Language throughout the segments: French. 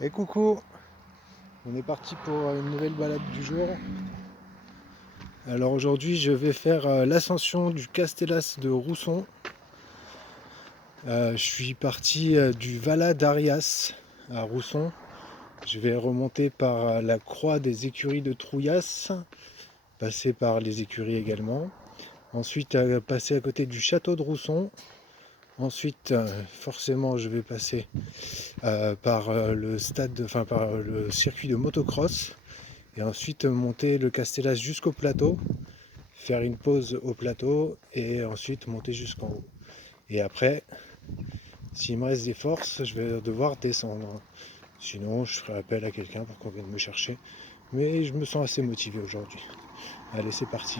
Et coucou, on est parti pour une nouvelle balade du jour. Alors aujourd'hui je vais faire l'ascension du Castellas de Rousson. Je suis parti du Vala d'Arias à Rousson. Je vais remonter par la croix des écuries de Trouillas, passer par les écuries également. Ensuite passer à côté du château de Rousson. Ensuite forcément je vais passer par le stade, enfin par le circuit de motocross. Et ensuite monter le Castellas jusqu'au plateau, faire une pause au plateau et ensuite monter jusqu'en haut. Et après, s'il me reste des forces, je vais devoir descendre. Sinon, je ferai appel à quelqu'un pour qu'on vienne me chercher. Mais je me sens assez motivé aujourd'hui. Allez, c'est parti.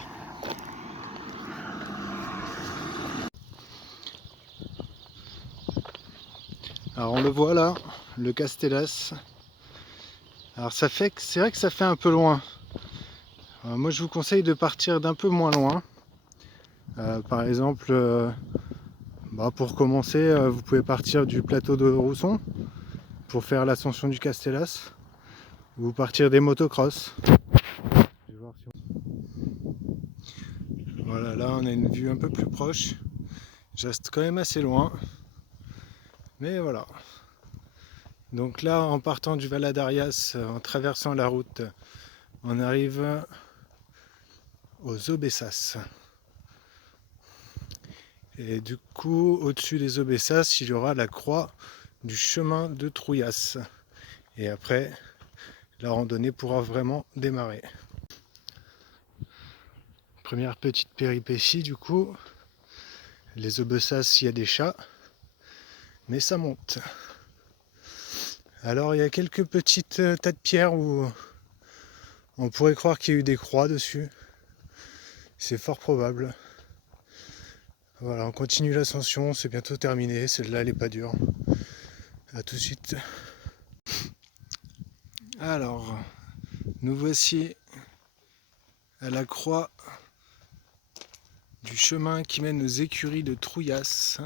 Alors on le voit là, le Castellas. Alors c'est vrai que ça fait un peu loin. Moi je vous conseille de partir d'un peu moins loin. Par exemple, pour commencer, vous pouvez partir du plateau de Rousson pour faire l'ascension du Castellas ou partir des motocross. Voilà, là on a une vue un peu plus proche. Je reste quand même assez loin, mais voilà. Donc là, en partant du Vala d'Arias, en traversant la route, on arrive aux Aubessas. Et du coup, au-dessus des Aubessas, il y aura la croix du chemin de Trouillas. Et après, la randonnée pourra vraiment démarrer. Première petite péripétie du coup. Les Aubessas, il y a des chats, mais ça monte. Alors il y a quelques petites tas de pierres où on pourrait croire qu'il y a eu des croix dessus. C'est fort probable. Voilà, on continue l'ascension, c'est bientôt terminé. Celle-là, elle est pas dure. A tout de suite. Alors, nous voici à la croix du chemin qui mène aux écuries de Trouillas,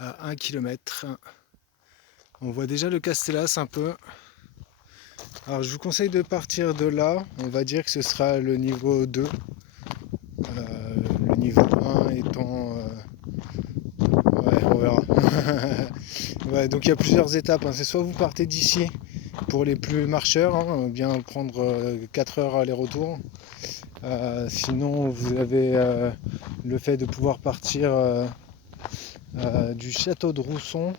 à 1 km. On voit déjà le Castellas un peu. Alors je vous conseille de partir de là, on va dire que ce sera le niveau 2. Le niveau 1 étant... ouais, on verra. Ouais, donc il y a plusieurs étapes, hein. C'est soit vous partez d'ici pour les plus marcheurs, hein, bien prendre 4 heures aller-retour. Sinon vous avez le fait de pouvoir partir du château de Rousson,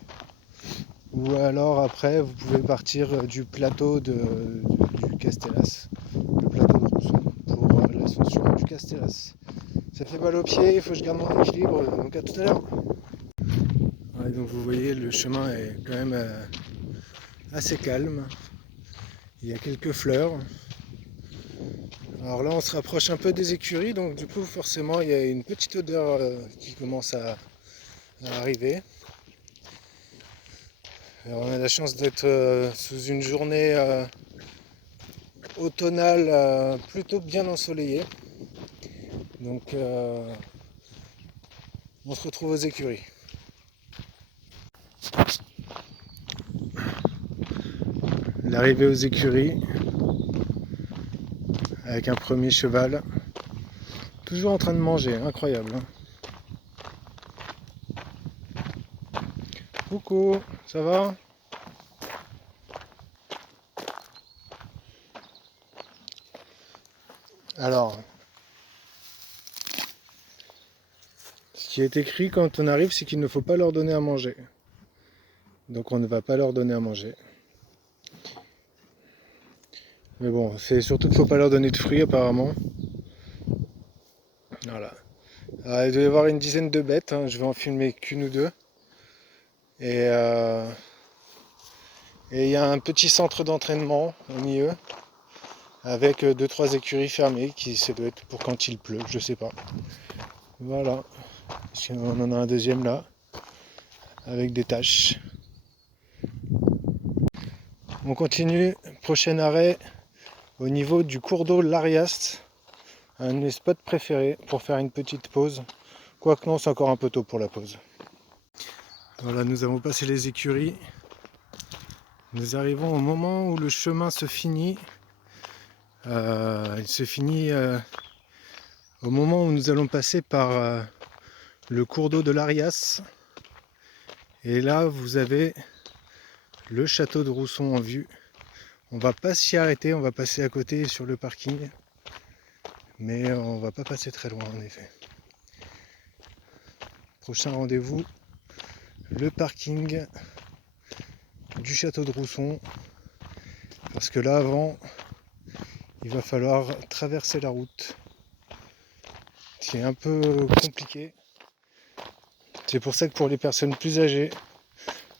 ou alors après vous pouvez partir du plateau du Castellas, le plateau de Rousson, pour l'ascension du Castellas. Ça fait mal aux pieds, il faut que je garde mon équilibre, donc à tout à l'heure. Ouais, donc vous voyez, le chemin est quand même assez calme, il y a quelques fleurs. Alors là on se rapproche un peu des écuries, donc du coup forcément il y a une petite odeur qui commence à arriver. Alors, on a la chance d'être sous une journée automnale plutôt bien ensoleillée. Donc on se retrouve aux écuries. L'arrivée aux écuries avec un premier cheval. Toujours en train de manger, incroyable. Coucou, ça va? Alors, ce qui est écrit quand on arrive, c'est qu'il ne faut pas leur donner à manger. Donc on ne va pas leur donner à manger. Mais bon, c'est surtout qu'il ne faut pas leur donner de fruits apparemment. Voilà. Alors, il doit y avoir une dizaine de bêtes, hein. Je vais en filmer qu'une ou deux. Et il y a un petit centre d'entraînement au milieu, avec 2-3 écuries fermées, qui ça doit être pour quand il pleut, je sais pas. Voilà. On en a un deuxième là, avec des taches. On continue, prochain arrêt au niveau du cours d'eau Larias, un de mes spots préférés pour faire une petite pause. Quoique non, c'est encore un peu tôt pour la pause. Voilà, nous avons passé les écuries. Nous arrivons au moment où le chemin se finit. Il se finit au moment où nous allons passer par le cours d'eau de l'Arias. Et là, vous avez le château de Rousson en vue. On va pas s'y arrêter, on va passer à côté sur le parking. Mais on va pas passer très loin en effet. Prochain rendez-vous, le parking du château de Rousson. Parce que là avant, il va falloir traverser la route. C'est un peu compliqué. C'est pour ça que pour les personnes plus âgées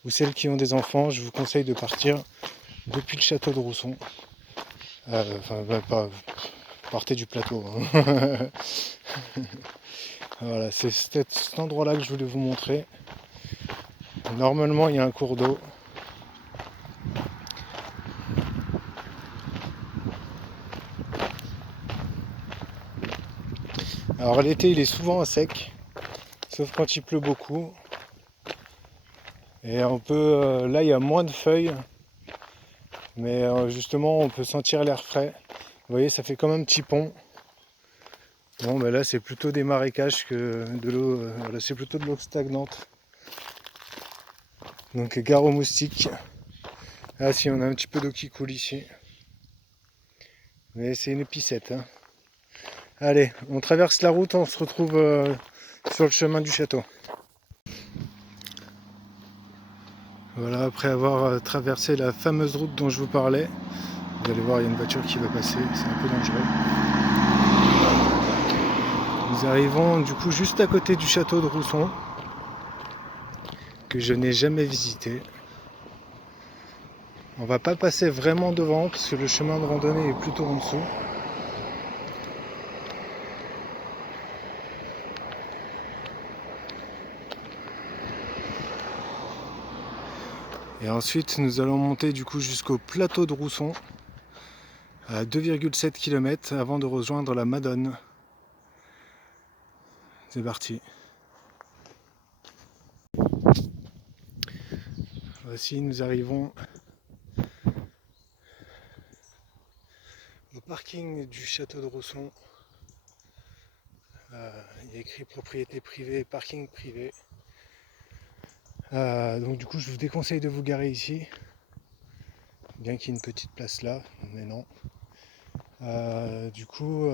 ou celles qui ont des enfants, je vous conseille de partir depuis le château de Rousson. Partez du plateau. Hein. Voilà, c'est cet endroit-là que je voulais vous montrer. Normalement, il y a un cours d'eau. Alors l'été, il est souvent à sec, sauf quand il pleut beaucoup. Et on peut, là, il y a moins de feuilles, mais justement, on peut sentir l'air frais. Vous voyez, ça fait comme un petit pont. Bon, ben là, c'est plutôt des marécages que de l'eau. Là, c'est plutôt de l'eau stagnante. Donc, gare aux moustiques. Ah, si, on a un petit peu d'eau qui coule ici. Mais c'est une épicette. Hein. Allez, on traverse la route, on se retrouve sur le chemin du château. Voilà, après avoir traversé la fameuse route dont je vous parlais, vous allez voir, il y a une voiture qui va passer, c'est un peu dangereux. Nous arrivons du coup juste à côté du château de Rousson, que je n'ai jamais visité. On va pas passer vraiment devant, parce que le chemin de randonnée est plutôt en dessous. Et ensuite, nous allons monter du coup jusqu'au plateau de Rousson, à 2,7 km avant de rejoindre la Madone. C'est parti. Voici, nous arrivons au parking du château de Rousson. Il y a écrit propriété privée, parking privé. Donc du coup, je vous déconseille de vous garer ici. Bien qu'il y ait une petite place là, mais non. Du coup,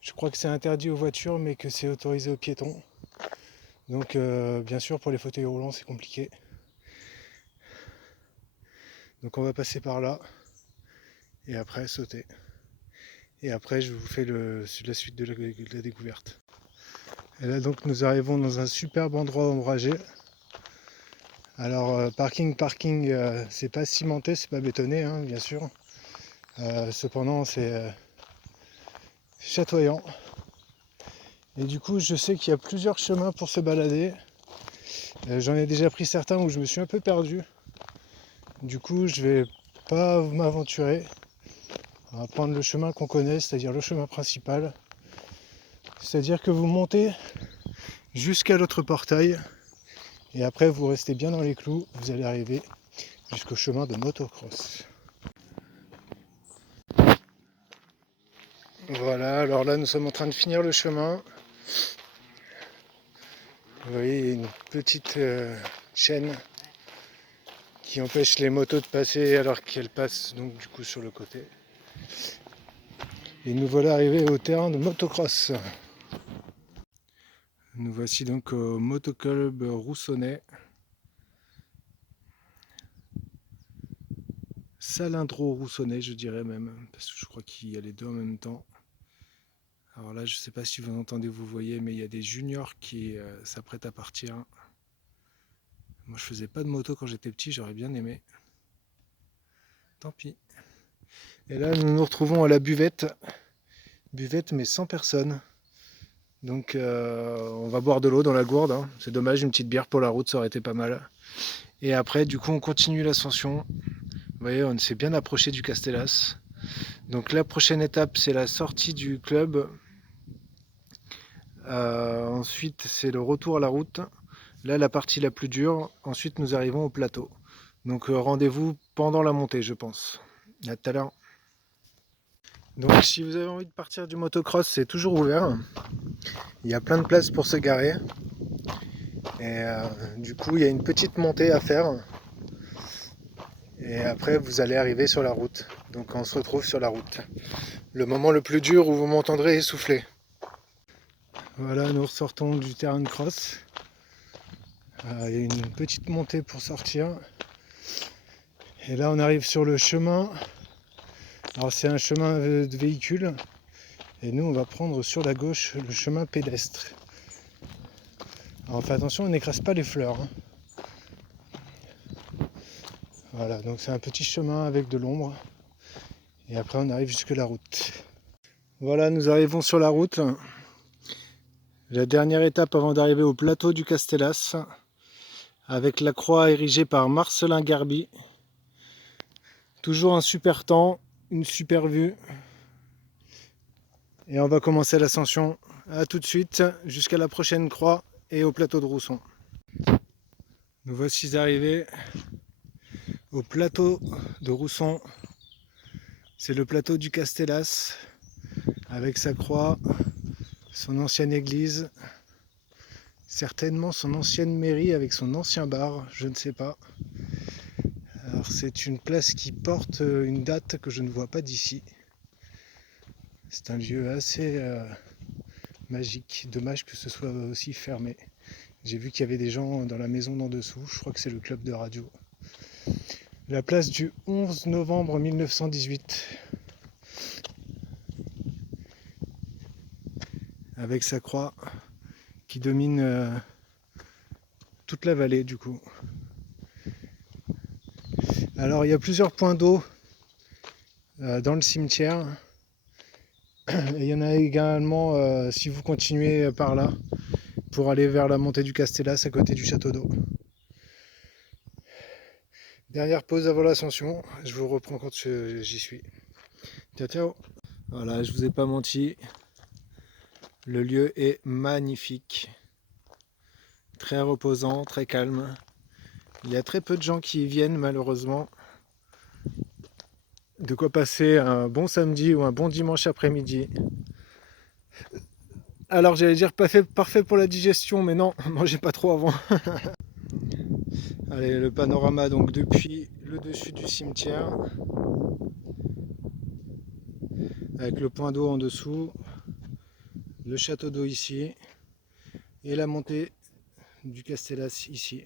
je crois que c'est interdit aux voitures, mais que c'est autorisé aux piétons. Donc bien sûr, pour les fauteuils roulants, c'est compliqué. Donc on va passer par là, et après sauter. Et après, je vous fais la suite de la découverte. Et là donc, nous arrivons dans un superbe endroit ombragé. Alors parking, c'est pas cimenté, c'est pas bétonné, hein, bien sûr. Cependant, c'est chatoyant. Et du coup, je sais qu'il y a plusieurs chemins pour se balader. J'en ai déjà pris certains où je me suis un peu perdu. Du coup, je vais pas m'aventurer. On va prendre le chemin qu'on connaît, c'est-à-dire le chemin principal. C'est-à-dire que vous montez jusqu'à l'autre portail. Et après, vous restez bien dans les clous. Vous allez arriver jusqu'au chemin de motocross. Voilà, alors là, nous sommes en train de finir le chemin. Vous voyez, il y a une petite chaîne qui empêche les motos de passer alors qu'elles passent donc du coup sur le côté. Et nous voilà arrivés au terrain de motocross. Nous voici donc au motoclub roussonnais. Salindro-Roussonnais, je dirais même, parce que je crois qu'il y a les deux en même temps. Alors là, je ne sais pas si vous entendez, vous voyez, mais il y a des juniors qui s'apprêtent à partir. Moi, je faisais pas de moto quand j'étais petit, j'aurais bien aimé. Tant pis. Et là, nous nous retrouvons à la buvette. Buvette, mais sans personne. Donc, on va boire de l'eau dans la gourde. Hein. C'est dommage, une petite bière pour la route, ça aurait été pas mal. Et après, du coup, on continue l'ascension. Vous voyez, on s'est bien approché du Castellas. Donc, la prochaine étape, c'est la sortie du club. Ensuite, c'est le retour à la route. Là, la partie la plus dure. Ensuite, nous arrivons au plateau. Donc rendez-vous pendant la montée, je pense. À tout à l'heure. Donc si vous avez envie de partir du motocross, c'est toujours ouvert. Il y a plein de places pour se garer. Et du coup, il y a une petite montée à faire. Et après, vous allez arriver sur la route. Donc on se retrouve sur la route. Le moment le plus dur où vous m'entendrez essouffler. Voilà, nous ressortons du terrain de cross. Il y a une petite montée pour sortir. Et là, on arrive sur le chemin. Alors c'est un chemin de véhicule. Et nous, on va prendre sur la gauche le chemin pédestre. Alors fais attention, on n'écrase pas les fleurs. Voilà, donc c'est un petit chemin avec de l'ombre. Et après, on arrive jusque la route. Voilà, nous arrivons sur la route. La dernière étape avant d'arriver au plateau du Castellas. Avec la croix érigée par Marcelin Garbi. Toujours un super temps, une super vue. Et on va commencer l'ascension. A tout de suite, jusqu'à la prochaine croix et au plateau de Rousson. Nous voici arrivés au plateau de Rousson. C'est le plateau du Castellas, avec sa croix, son ancienne église, certainement son ancienne mairie avec son ancien bar, je ne sais pas. Alors c'est une place qui porte une date que je ne vois pas d'ici. C'est un lieu assez magique, dommage que ce soit aussi fermé. J'ai vu qu'il y avait des gens dans la maison d'en dessous, je crois que c'est le club de radio. La place du 11 novembre 1918. Avec sa croix qui domine toute la vallée du coup. Alors il y a plusieurs points d'eau dans le cimetière. Et il y en a également si vous continuez par là pour aller vers la montée du Castellas à côté du château d'eau. Dernière pause avant l'ascension, je vous reprends quand j'y suis. Ciao ciao. Voilà, je vous ai pas menti. Le lieu est magnifique. Très reposant, très calme. Il y a très peu de gens qui y viennent malheureusement. De quoi passer un bon samedi ou un bon dimanche après-midi. Alors j'allais dire parfait pour la digestion, mais non, mangez pas trop avant. Allez, le panorama donc depuis le dessus du cimetière. Avec le point d'eau en dessous. Le château d'eau ici. Et la montée du Castellas ici.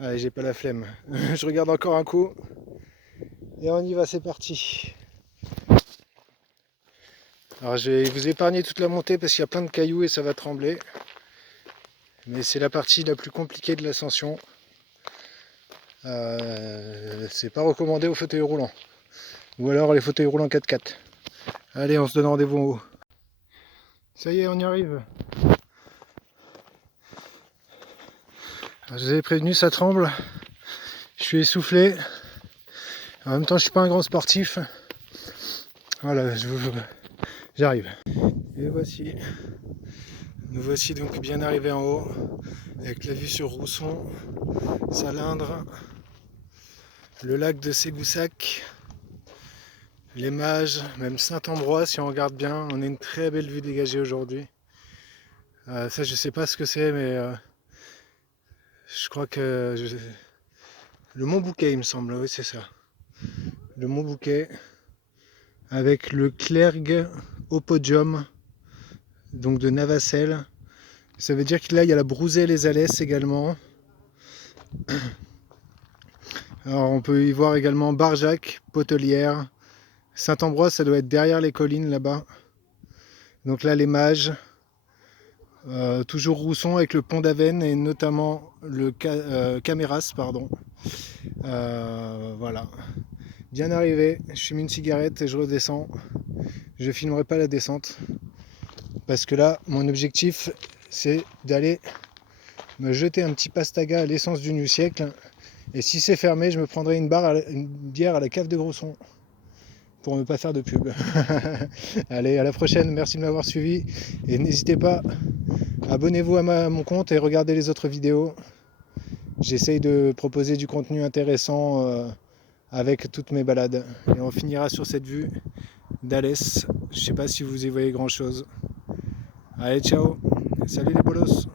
Allez, j'ai pas la flemme. Je regarde encore un coup. Et on y va, c'est parti. Alors je vais vous épargner toute la montée parce qu'il y a plein de cailloux et ça va trembler. Mais c'est la partie la plus compliquée de l'ascension. C'est pas recommandé aux fauteuils roulants. Ou alors les fauteuils roulants 4x4. Allez, on se donne rendez-vous en haut. Ça y est, on y arrive. Alors, je vous avais prévenu, ça tremble. Je suis essoufflé. En même temps, je suis pas un grand sportif. Voilà, j'arrive. Et voici. Nous voici donc bien arrivés en haut, avec la vue sur Rousson, Salindre, le lac de Ségoussac, les Mages, même Saint-Ambroise si on regarde bien. On a une très belle vue dégagée aujourd'hui. Ça je sais pas ce que c'est, mais je crois que le Mont Bouquet il me semble, oui c'est ça. Le Mont Bouquet avec le Clergue au podium, donc de Navacelle. Ça veut dire que là il y a la Brouzée les Alès également. Alors on peut y voir également Barjac, Potelière, Saint-Ambroise, ça doit être derrière les collines là-bas. Donc là les Mages, toujours Rousson avec le pont d'Avesnes et notamment le Caméras, pardon. Voilà. Bien arrivé, je fume une cigarette et je redescends. Je filmerai pas la descente parce que là mon objectif c'est d'aller me jeter un petit pastaga à l'essence du nu siècle. Et si c'est fermé, je me prendrai une bière à la cave de Grosson pour ne pas faire de pub. Allez, à la prochaine, merci de m'avoir suivi. Et n'hésitez pas, abonnez-vous à mon compte et regardez les autres vidéos. J'essaye de proposer du contenu intéressant avec toutes mes balades. Et on finira sur cette vue d'Alès. Je ne sais pas si vous y voyez grand chose. Allez, ciao. Salut les bolos.